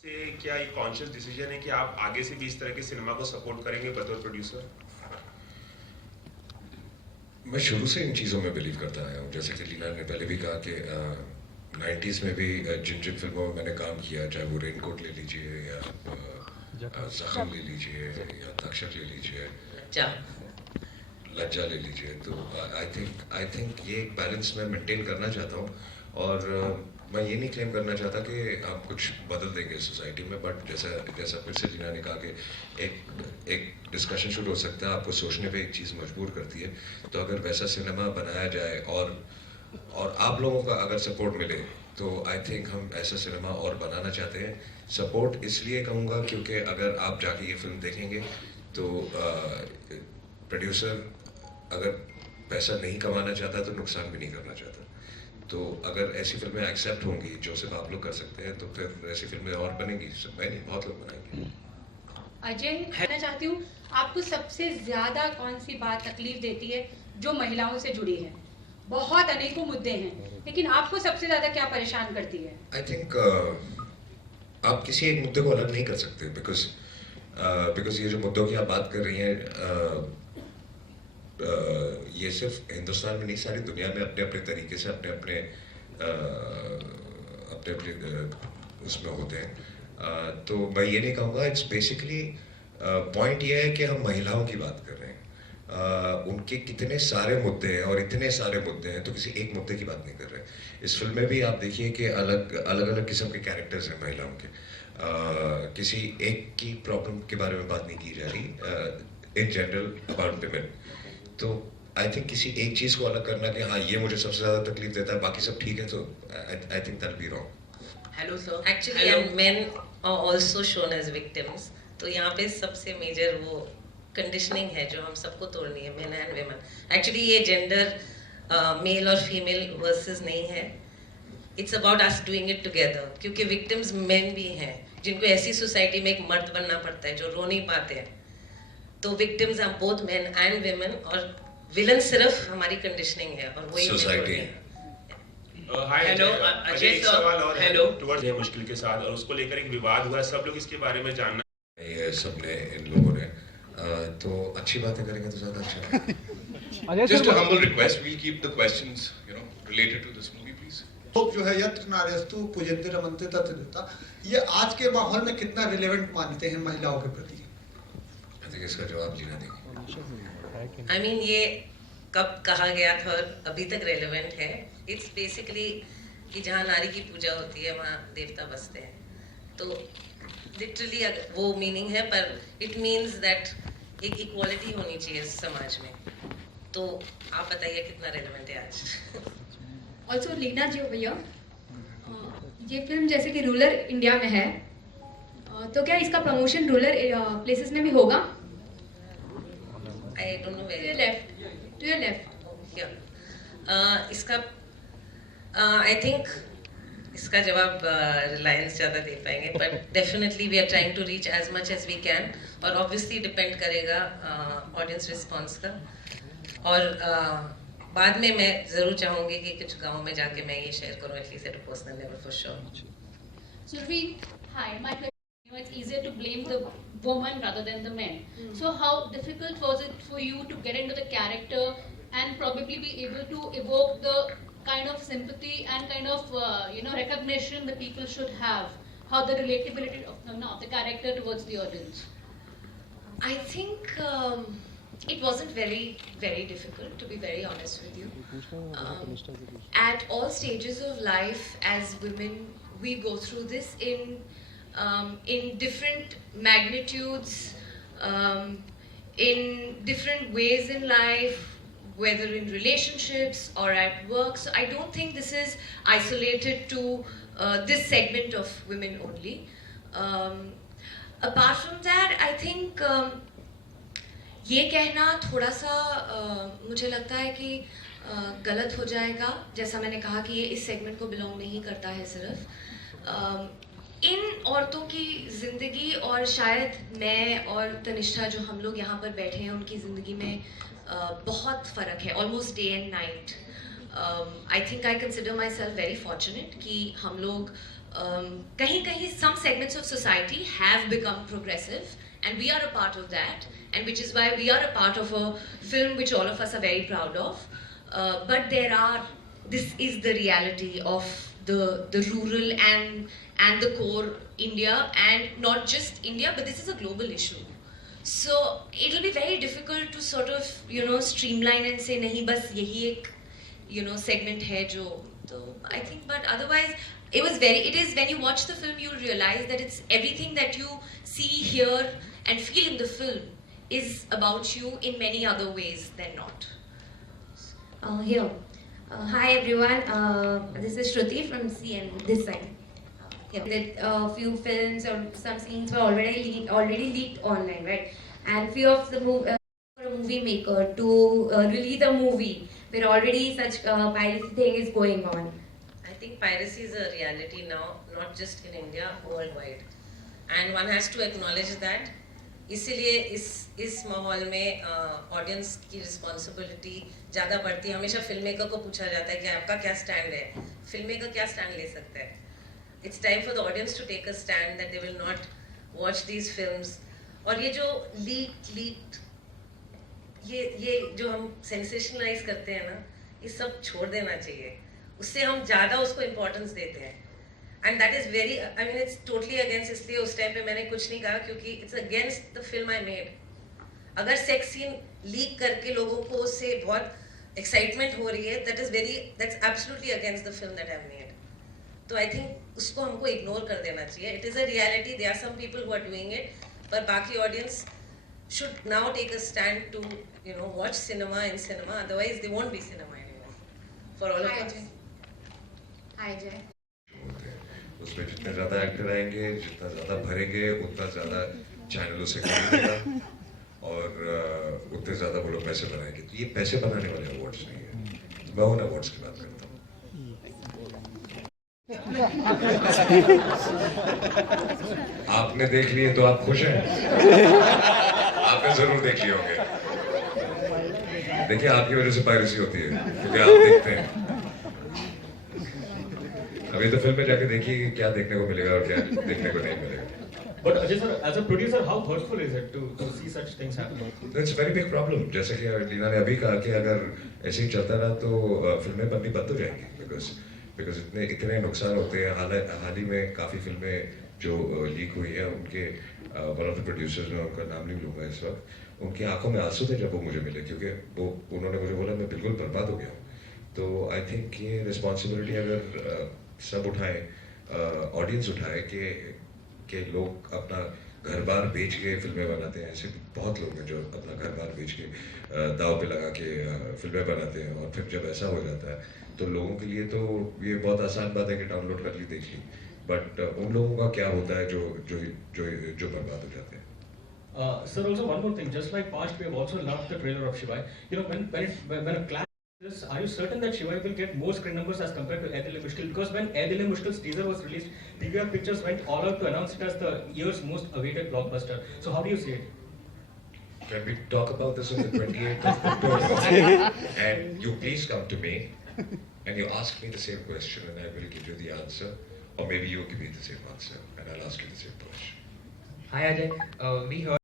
से क्या ये कॉन्शियस डिसीजन है कि आप आगे से भी इस तरह के सिनेमा को सपोर्ट करेंगे बतौर प्रोड्यूसर? मैं शुरू से इन चीज़ों में बिलीव करता आया हूँ। जैसे कि लीना ने पहले भी कहा कि 90s में भी जिन जिन फिल्मों में मैंने काम किया, चाहे वो रेनकोट ले लीजिए या जख्म ले लीजिए या तक्षक ले लीजिए, लज्जा ले लीजिए, तो आई थिंक ये एक बैलेंस मैं मेंटेन करना चाहता हूँ। और मैं ये नहीं क्लेम करना चाहता कि आप कुछ बदल देंगे सोसाइटी में, बट जैसा फिर से लीना ने कहा कि एक डिस्कशन शुरू हो सकता है, आपको सोचने पे एक चीज़ मजबूर करती है। तो अगर वैसा सिनेमा बनाया जाए और आप लोगों का अगर सपोर्ट मिले, तो आई थिंक हम ऐसा सिनेमा और बनाना चाहते हैं। सपोर्ट इसलिए कहूँगा क्योंकि अगर आप जाके ये फिल्म देखेंगे तो प्रोड्यूसर अगर पैसा नहीं कमाना चाहता तो नुकसान भी नहीं करना चाहता। तो अगर ऐसी फिल्में एक्सेप्ट होंगी जो सिर्फ आप लोग कर सकते हैं, तो फिर ऐसी फिल्में और बनेंगी, मैं नहीं, बहुत लोग बनाएंगे। अजय, कहना चाहती हूँ, आपको सबसे ज्यादा कौन सी बात तकलीफ देती है जो महिलाओं से जुड़ी है? बहुत अनेकों मुद्दे हैं, लेकिन आपको सबसे ज्यादा क्या परेशान करती है? आई थिंक आप किसी एक मुद्दे को अलग नहीं कर सकते, बिकॉज ये जो मुद्दों की आप बात कर रही हैं, ये सिर्फ हिंदुस्तान में नहीं, सारी दुनिया में अपने अपने तरीके से अपने अपने उसमें होते हैं। तो मैं ये नहीं कहूँगा, इट्स बेसिकली पॉइंट ये है कि हम महिलाओं की बात कर रहे हैं। उनके कितने सारे मुद्दे हैं और इतने सारे मुद्दे हैं, तो किसी एक मुद्दे की बात नहीं कर रहे हैं। इस फिल्म में भी आप देखिए कि अलग अलग किस्म के कैरेक्टर्स हैं महिलाओं के। किसी एक की प्रॉब्लम के बारे में बात नहीं की जा रही इन जनरल अबाउट विमेन। तो आई थिंक किसी एक चीज़ को अलग करना कि हाँ ये मुझे सबसे ज़्यादा तकलीफ देता है, बाकी सब ठीक है, तो I think that be wrong. Hello sir, actually men are also shown as victims, तो यहाँ पे सबसे मेजर वो कंडीशनिंग है जो हम सबको तोड़नी है, मेन एंड वेमेन। एक्चुअली ये जेंडर मेल और फीमेल वर्सेस नहीं है, it's about us doing it together. क्योंकि विक्टिम्स मेन भी हैं जिनको ऐसी सोसाइटी में एक मर्द बनना पड़ता है जो रो नहीं पाते हैं। तो victims are both men and women, और विलन सिर्फ हमारी कंडीशनिंग है और वही सोसाइटी। हाय हेलो, अजय, एक सर, सवाल और हेलो। टुवर्ड्स है मुश्किल के साथ, और उसको लेकर एक विवाद हुआ है, सब लोग इसके बारे में जानना। ये सबने इन लोगों ने तो अच्छी बातें करेंगे तो ज़्यादा अच्छा है। Just a humble request, we'll keep the questions, related to this movie, please. तो जो है यत्र नार्यस्तु पूजन्ते रमन्ते तत्र देवता, ये आज के माहौल में कितना रिलेवेंट मानते हैं महिलाओं के प्रति? आई थिंक इसका जवाब लीना देंगे। आई मीन ये कब कहा गया था और अभी तक रेलेवेंट है। इट्स बेसिकली कि जहाँ नारी की पूजा होती है वहाँ देवता बसते हैं, तो लिटरली वो मीनिंग है, पर इट मीन्स दैट एक इक्वालिटी होनी चाहिए समाज में। तो आप बताइए कितना रेलेवेंट है आज। ऑल्सो लीना जी भैया, ये फिल्म जैसे कि रूरल इंडिया में है, तो क्या इसका प्रमोशन रूरल प्लेसेस में भी होगा? I don't know very to your left. इसका आई थिंक इसका जवाब रिलायंस ज़्यादा दे पाएंगे, but definitely we are trying to reach as much as we can, और ऑब्वियसली डिपेंड करेगा ऑडियंस रिस्पॉन्स का। और बाद में मैं ज़रूर चाहूँगी कि कुछ गाँव में जाके मैं ये शेयर करूँ, at least at a personal level for sure. Survi, hi. My question, it's easier to blame the woman rather than the men. So how difficult was it for you to get into the character and probably be able to evoke the kind of sympathy and kind of recognition the people should have? How the relatability of the character towards the audience? I think it wasn't very difficult, to be very honest with you. At all stages of life, as women, we go through this in different magnitudes, in different ways in life, whether in relationships or at work. So I don't think this is isolated to this segment of women only. Apart from that, I think ये कहना थोड़ा सा मुझे लगता है कि गलत हो जाएगा। जैसा मैंने कहा कि ये इस सेगमेंट को बिलोंग नहीं करता है सिर्फ। इन औरतों की ज़िंदगी और शायद मैं और तनिष्ठा जो हम लोग यहाँ पर बैठे हैं उनकी ज़िंदगी में बहुत फ़र्क है, almost day and night. I think I consider my self very fortunate कि हम लोग कहीं कहीं some segments of society have become progressive, and we are a part of that, and which is why we are a part of a film which all of us are very proud of. But this is the reality of the rural and the core India, and not just India, but this is a global issue. So it'll be very difficult to sort of streamline and say nahi bas yahi ek segment hai jo. So I think, but otherwise it is when you watch the film you'll realize that it's everything that you see, hear and feel in the film is about you in many other ways than not. Here. Hi everyone, this is Shruti from CN, this side. That few films or some scenes were already leaked online, right? And few of the for a movie maker to release a movie where already such piracy thing is going on. I think piracy is a reality now, not just in India, worldwide. And one has to acknowledge that. इसीलिए इस माहौल में audience की responsibility ज़्यादा बढ़ती है. हमेशा film maker को पूछा जाता है कि आपका क्या स्टैंड है, फिल्म मेकर क्या स्टैंड ले सकता है. It's time for the audience to take a stand that they will not watch these films. और ये जो लीक ये जो हम सेंसेशनलाइज करते हैं ना, ये सब छोड़ देना चाहिए. उससे हम ज़्यादा उसको इम्पोर्टेंस देते हैं. And that is very, I mean, it's totally against. इसलिए उस टाइम पे मैंने कुछ नहीं कहा क्योंकि it's against the film I made. अगर सेक्स सीन लीक करके लोगों को उससे बहुत एक्साइटमेंट हो रही है, that's absolutely against the film that I've made. तो I think उसको हमको इग्नोर कर देना चाहिए. It is a reality. There are some people who are doing it, पर बाकी audience should now take a stand to watch cinema in cinema. Otherwise, there won't be cinema anymore for all of us. Hi Jay. उसमें जितने ज़्यादा actor आएंगे, जितना ज़्यादा भरेंगे, उतना ज़्यादा चैनलों से खरीदेगा और उतने ज़्यादा वो लोग पैसे बनाएंगे. तो ये पैसे बनाने वाले अवार्ड्स नहीं है. मैं उन अवार्ड्स की बात करता हूँ. आपने देख लिए तो आप खुश हैं? आपने जरूर देख लिए होंगे. देखिए, आपकी वजह से पायरेसी होती है क्योंकि आप देखते हैं. अभी तो फिल्म में जाके देखिए क्या देखने को मिलेगा और क्या देखने को नहीं मिलेगा. But Ajay sir, as a producer, how hurtful is it to see such things happen? It's a very big problem. जैसे कि लीना ने अभी कहा कि अगर ऐसे ही चलता रहा तो फिल्में बननी बंद हो जाएंगी because इतने नुकसान होते हैं. हाल ही में काफ़ी फिल्में जो लीक हुई हैं, उनके one of the producers, मैं उनका नाम नहीं लूँगा इस वक्त, उनकी आंखों में आंसू थे जब वो मुझे मिले क्योंकि उन्होंने मुझे बोला मैं बिल्कुल बर्बाद हो गया हूँ. तो आई थिंक ये रिस्पॉन्सिबिलिटी अगर सब उठाए, ऑडियंस उठाए कि लोग अपना घर बार बेच के फिल्में बनाते हैं. ऐसे बहुत लोग हैं जो अपना घर बार बेच के दाव पे लगा के फिल्में बनाते हैं और फिर जब ऐसा हो जाता है तो लोगों के लिए तो ये बहुत आसान बात है कि डाउनलोड कर ली, देख ली. बट उन लोगों का क्या होता है जो बर्बाद हो जाते हैं. Sir, also one more thing. Just like past, we have also loved the trailer of Shivai. When a clash is, are you certain that Shivai will get more screen numbers as compared to Ae Dil Hai Mushkil? Because when Ae Dil Hai Mushkil's teaser was released, PVR Pictures went all out to announce it as the year's most awaited blockbuster. So how do you see it? Can we talk about this on the 28th of October? And you please come to me and you ask me the same question and I will give you the answer. Or maybe you give me the same answer and I'll ask you the same question. Hi Ajay, we heard